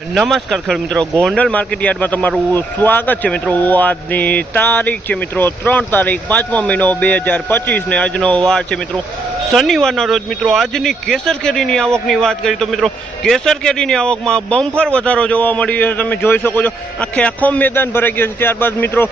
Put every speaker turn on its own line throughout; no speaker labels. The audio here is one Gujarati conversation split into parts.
નમસ્કાર ખેડૂત મિત્રો. ગોંડલ માર્કેટ યાર્ડમાં તમારું સ્વાગત છે મિત્રો. આજની તારીખ છે મિત્રો, ત્રણ તારીખ, પાંચમો મહિનો બે હજાર પચીસ ને આજનો વાર છે મિત્રો. શનિવારના રોજ મિત્રો આજની કેસર કેરીની આવકની વાત કરીએ તો મિત્રો કેસર કેરીની આવકમાં બમ્ફર વધારો જોવા મળી રહ્યો છે. તમે જોઈ શકો છો, આખે આખો મેદાન ભરાઈ ગયો છે. ત્યારબાદ મિત્રો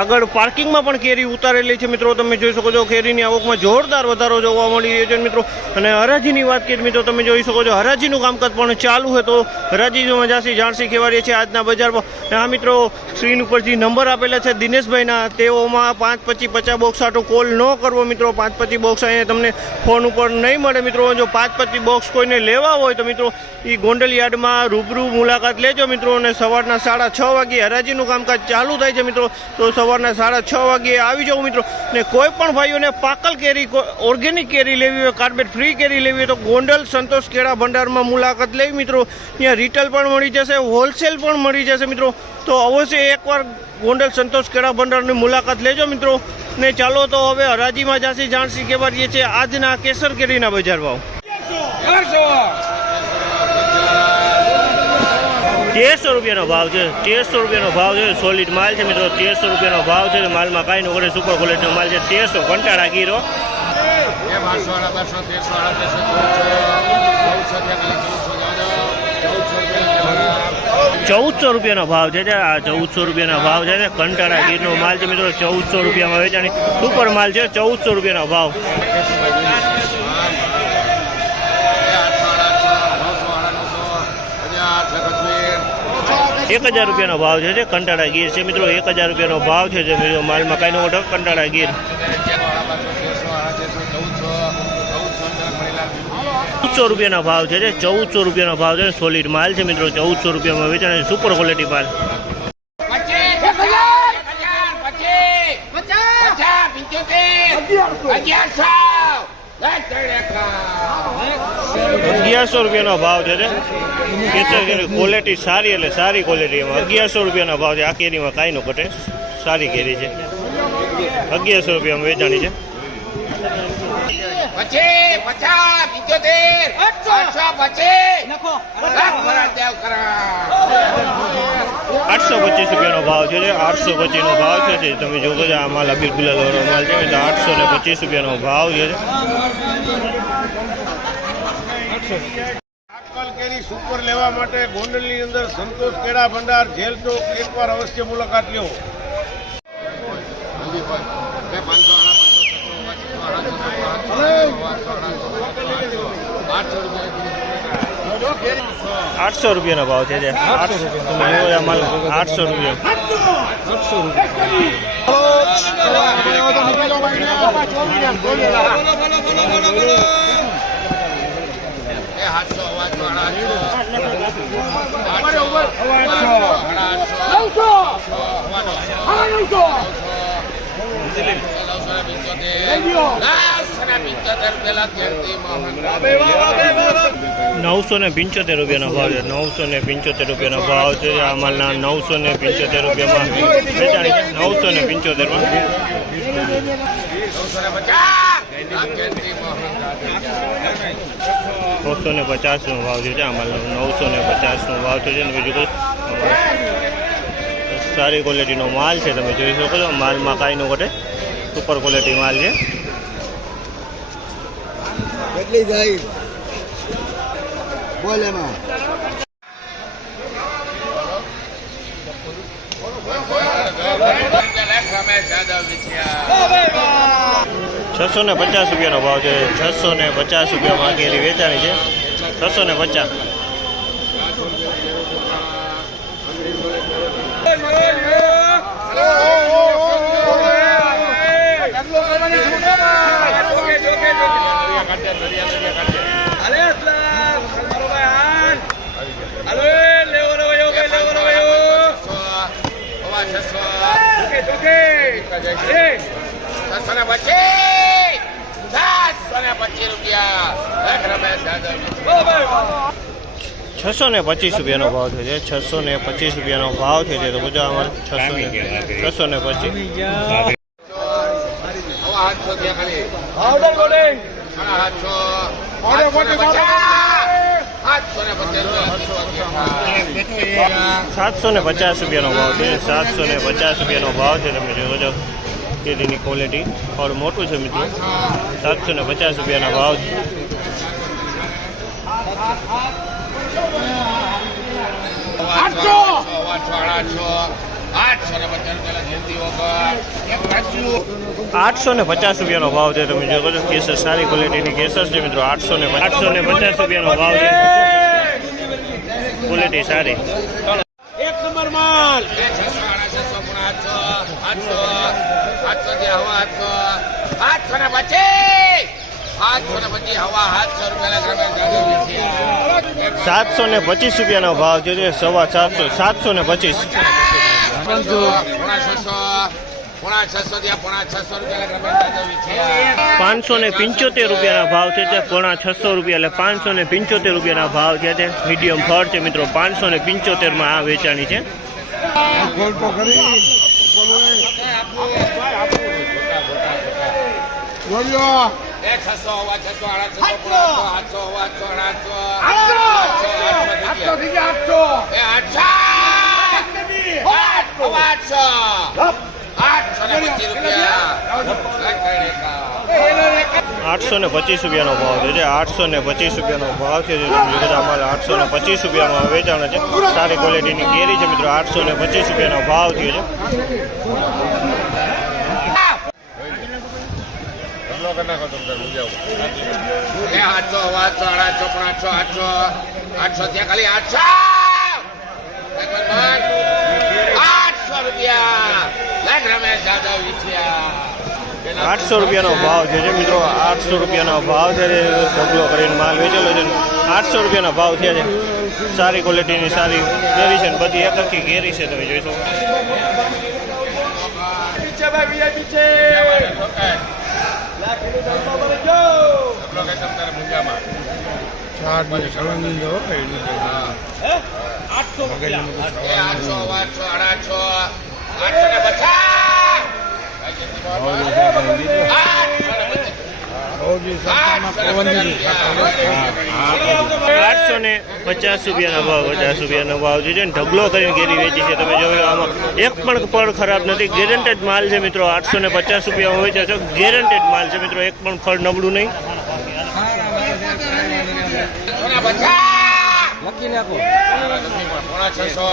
આગળ પાર્કિંગમાં પણ કેરી ઉતારેલી છે મિત્રો. તમે જોઈ શકો છો, કેરીની આવકમાં જોરદાર વધારો જોવા મળી રહ્યો છે મિત્રો. અને હરાજીની વાત કરીએ મિત્રો, તમે જોઈ શકો છો, હરાજીનું કામકાજ પણ ચાલુ હોય તો હરાજીમાં જાસી જાણસી ખેવાડીએ છીએ આજના બજારમાં. આ મિત્રો, સ્ક્રીન ઉપર જે નંબર આપેલા છે દિનેશભાઈના. તેઓમાં પાંચ પચીસ પચાસ બોક્સ આટો કોલ ન કરવો મિત્રો. પાંચ પચીસ બોક્સ અહીંયા તમને ફોન ઉપર નહીં મળે મિત્રો. જો પાંચ પચીસ બોક્સ કોઈને લેવા હોય તો મિત્રો એ ગોંડલ યાર્ડમાં રૂબરૂ મુલાકાત લેજો મિત્રો. અને સવારના સાડા છ વાગે હરાજીનું કામકાજ ચાલુ થાય છે મિત્રો. તો સવારના સાડા છ વાગે આવી જાઓ મિત્રો. ને કોઈ પણ ભાઈઓને પાકલ કેરી ઓર્ગેનિક કેરી લેવી હોય, કાર્બેટ ફ્રી કેરી લેવી હોય તો ગોંડલ સંતોષ કેળા ભંડારમાં મુલાકાત લેવી મિત્રો. ત્યાં રિટેલ પણ મળી જશે, હોલસેલ પણ મળી જશે મિત્રો. તો અવશ્ય એકવાર ગોંડલ સંતોષ કેળા ભંડારની મુલાકાત લેજો મિત્રો. ને ચાલો તો હવે હરાજીમાં જાસી જાણસી કેવા રહીએ છે આજના કેસર કેરીના બજાર ભાવ. તેરસો રૂપિયાનો ભાવ છે. તેરસો રૂપિયાનો ભાવ છે. સોલિડ માલ છે મિત્રો. તેરસો રૂપિયાનો ભાવ છે. માલમાં કાંઈ નો કરે સુપર ક્વોલિટીનો માલ છે. તેરસો કંટાળા ગીરો.
એ બારસો વાળા બારસો તેરસો વાળા તેરસો ચૌદસો
રૂપિયાનો ભાવ છે આ ચૌદસો રૂપિયાનો ભાવ છે ને કંટાળા ગીરનો માલ છે મિત્રો, ચૌદસો રૂપિયામાં વેચાણી. સુપર માલ છે, ચૌદસો રૂપિયાનો ભાવ. એક હજાર રૂપિયાનો ભાવ છે કંટાળા ગીર છે મિત્રો, એક હજાર રૂપિયાનો ભાવ છે માલમાં. કાંઈ નો કંટાળા ગીર. ચૌદસો રૂપિયાનો ભાવ છે ચૌદસો રૂપિયાનો ભાવ છે. સોલિડ માલ છે મિત્રો, ચૌદસો રૂપિયામાં વેચાણ સુપર ક્વોલિટી માલ અગિયારસો રૂપિયાનો ભાવ છે ક્વોલિટી સારી એટલે સારી ક્વોલિટી એમાં. અગિયારસો રૂપિયાનો ભાવ છે. આ કેરીમાં કાંઈ નો ઘટે. સારી કેરી છે. અગિયારસો રૂપિયામાં વેચાણી છે.
પછી પચાસ પિત્યોતેર આઠસો પચીસ લાખ ભરા દેવ કરા
આઠસો પચીસ રૂપિયાનો ભાવ છે આઠસો પચીસનો ભાવ છે જે. તમે જોવો છો આ માલ અબીર ગુલાલ વાળો માલ છે એટલે આઠસો ને પચીસ રૂપિયાનો ભાવ છે
આજકાલ કેરી સુપર લેવા માટે ગોંડલની અંદર સંતોષ કેળા ભંડાર જેલ ચોક એકવાર અવશ્ય મુલાકાત લ્યો
આઠસો રૂપિયાનો ભાવ છે જે આઠસો માલ આઠસો રૂપિયા નવસો ને પંચોતેર રૂપિયાનો ભાવ છે. નવસો ને પંચોતેર રૂપિયાનો ભાવ છે. આ માલના નવસો ને પંચોતેર રૂપિયામાં નવસો ને પંચોતેરમાં છસો ને પચાસનો ભાવ છે. આ નવસો ને પચાસનો ભાવ છે. ને બીજું સારી ક્વોલિટીનો માલ છે. તમે જોઈ શકો છો. માલમાં કાંઈ નો ઘટે. સુપર ક્વોલિટી માલ છે.
કેટલી જાય. બોલ એમાં
છસો ને પચાસ રૂપિયાનો ભાવ છે. છસો ને પચાસ રૂપિયા માંગેલી વેચાણી છે. છસો ને પચાસ.
છસો ને પચીસ! સાતસો ને પચીસ રૂપિયા. લાખ રમેશ યાદવ
છસો ને પચીસ રૂપિયાનો ભાવ છે. છસો ને પચીસ રૂપિયાનો ભાવ છે. તો બધો અમારે છસો ને છસો ને પચીસ.
આઠસો થયા ખાલી ને પચાસ આઠસો ને પચાસ
સાતસો ને પચાસ રૂપિયાનો ભાવ છે. સાતસો ને પચાસ રૂપિયાનો ભાવ છે તમે જોવો છો. કેરીની ક્વોલિટી ઓર મોટું છે મિત્રો. સાતસો ને પચાસ રૂપિયાના ભાવ છે.
આઠસો! ને પચાસ
રૂપિયાનો ભાવ છે. તમે જોવો છો કેસર સારી ક્વોલિટીની કેસર છે મિત્રો. આઠસો ને આઠસો ને પચાસ રૂપિયાનો ભાવ છે. ક્વોલિટી સારી
એક નંબર માલ.
આઠસો ને પચીસ આઠસો ને પચીસ હવા આઠસો રૂપિયા
સાતસો ને પચીસ રૂપિયાનો ભાવ છે જે સવા સાતસો સાતસો ને પચીસ.
પોણા છસો પોણા છસો થી પોણા છસો રૂપિયા ગ્રામે
પાંચસો ને પંચોતેર રૂપિયાના ભાવ છે તે પોણા છસો રૂપિયા એટલે પાંચસો ને પંચોતેર રૂપિયાના ભાવ છે તે મીડિયમ ફળ છે મિત્રો પાંચસો ને પંચોતેરમાં આ વેચાણી છે
આઠસો આઠસો આઠસો આઠસો ને પચીસ
રૂપિયાનો ભાવ છે આઠસો ને પચીસ રૂપિયાનો ભાવ છે તમે જોતા અમારે આઠસો ને પચીસ રૂપિયામાં વેચાણ છે. સારી ક્વોલિટીની કેરી છે મિત્રો આઠસો ને પચીસ રૂપિયાનો ભાવ થયો છે.
આઠસો આઠસો આઠસો આઠસો આઠસો આઠસો ત્યાં ખાલી આઠસો. આઠસો
રૂપિયાનો ભાવ છે જે મિત્રો આઠસો રૂપિયાનો ભાવ છે જે ઢગલો કરીને માલ વેચેલો છે. આઠસો રૂપિયાનો ભાવ થયા છે. સારી ક્વોલિટીની સારી કેરી છે ને બધી એક આખી કેરી છે તમે જોઈ શકો.
પીછે ભાઈ બીજા પીછે ચાર દિવસ સળંગી જો
આઠસો આઠસો આઠસો આઠસો આઠસો ને પચાસ. આઠસો ને પચાસ
રૂપિયાના ભાવ પચાસ રૂપિયાનો ભાવ છે ને ઢગલો કરીને કેરી વેચી છે. તમે જોયું આમાં એક પણ ફળ ખરાબ નથી. ગેરંટેડ માલ છે મિત્રો આઠસો ને પચાસ રૂપિયામાં વેચે છે. ગેરંટેડ માલ છે મિત્રો એક પણ ફળ નબળું નહીં.
લખી નાખો. છસો.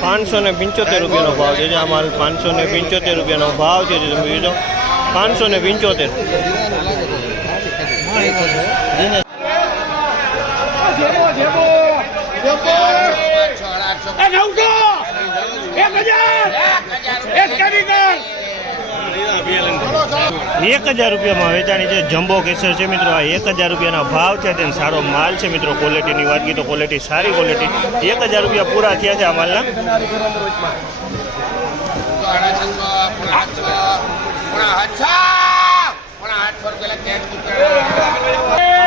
પાંચસો ને પંચોતેર
રૂપિયાનો ભાવ છે જે માલ પાંચસો ને પંચોતેર રૂપિયાનો ભાવ છે જે તમે જોઈ પાંચસો ને પંચોતેર.
એક હજાર! એક કેમિકલ
એક હજાર રૂપિયામાં વેચાણી છે. જમ્બો કેસર છે મિત્રો. આ એક હજાર રૂપિયાના ભાવ છે. તેને સારો માલ છે મિત્રો. ક્વોલિટીની વાત કરીએ તો ક્વોલિટી સારી ક્વોલિટી એક હજાર રૂપિયા પૂરા થયા છે આ માલના.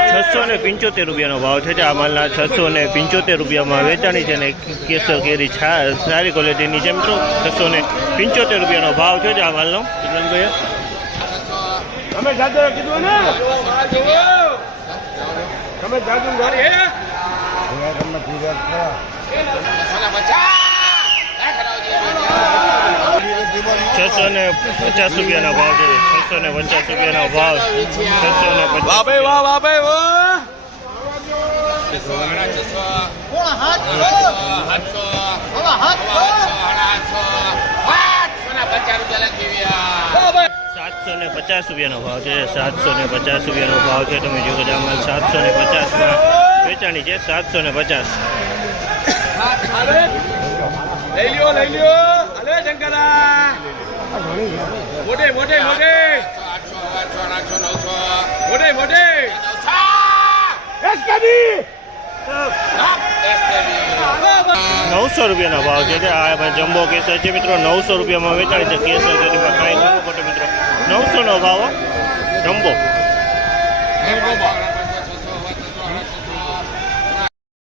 છસો
ને પંચોતેર રૂપિયાનો ભાવ છે આ માલના છસો ને પંચોતેર રૂપિયામાં વેચાણી છે ને કેસર કેરી છા- સારી ક્વોલિટીની છે મિત્રો. છસો ને પંચોતેર રૂપિયાનો ભાવ છે આ માલનો. વિક્રમભાઈ
જાદુ કીધું ને? તમે જાદુ
છસો
છસો ને પચાસ રૂપિયાનો ભાવ છે. છસો ને પચાસ રૂપિયાનો ભાવ છસો ને સાતસો ને પચાસ રૂપિયાનો ભાવ છે સાતસો ને પચાસ રૂપિયાનો ભાવ છે. તમે જો કદાચ સાતસો ને પચાસમાં વેચાણી છે સાતસો ને પચાસ.
લઈ લ્યો લઈ લ્યો. અલે શંકરા
નવસો
રૂપિયાનો ભાવ છે જે આ જમ્બો કેસર છે મિત્રો, નવસો રૂપિયામાં વેચાણી છે કેસર કેરીમાં કાંઈ નવું ખોટું મિત્રો. નવસોનો ભાવ. જમ્બો.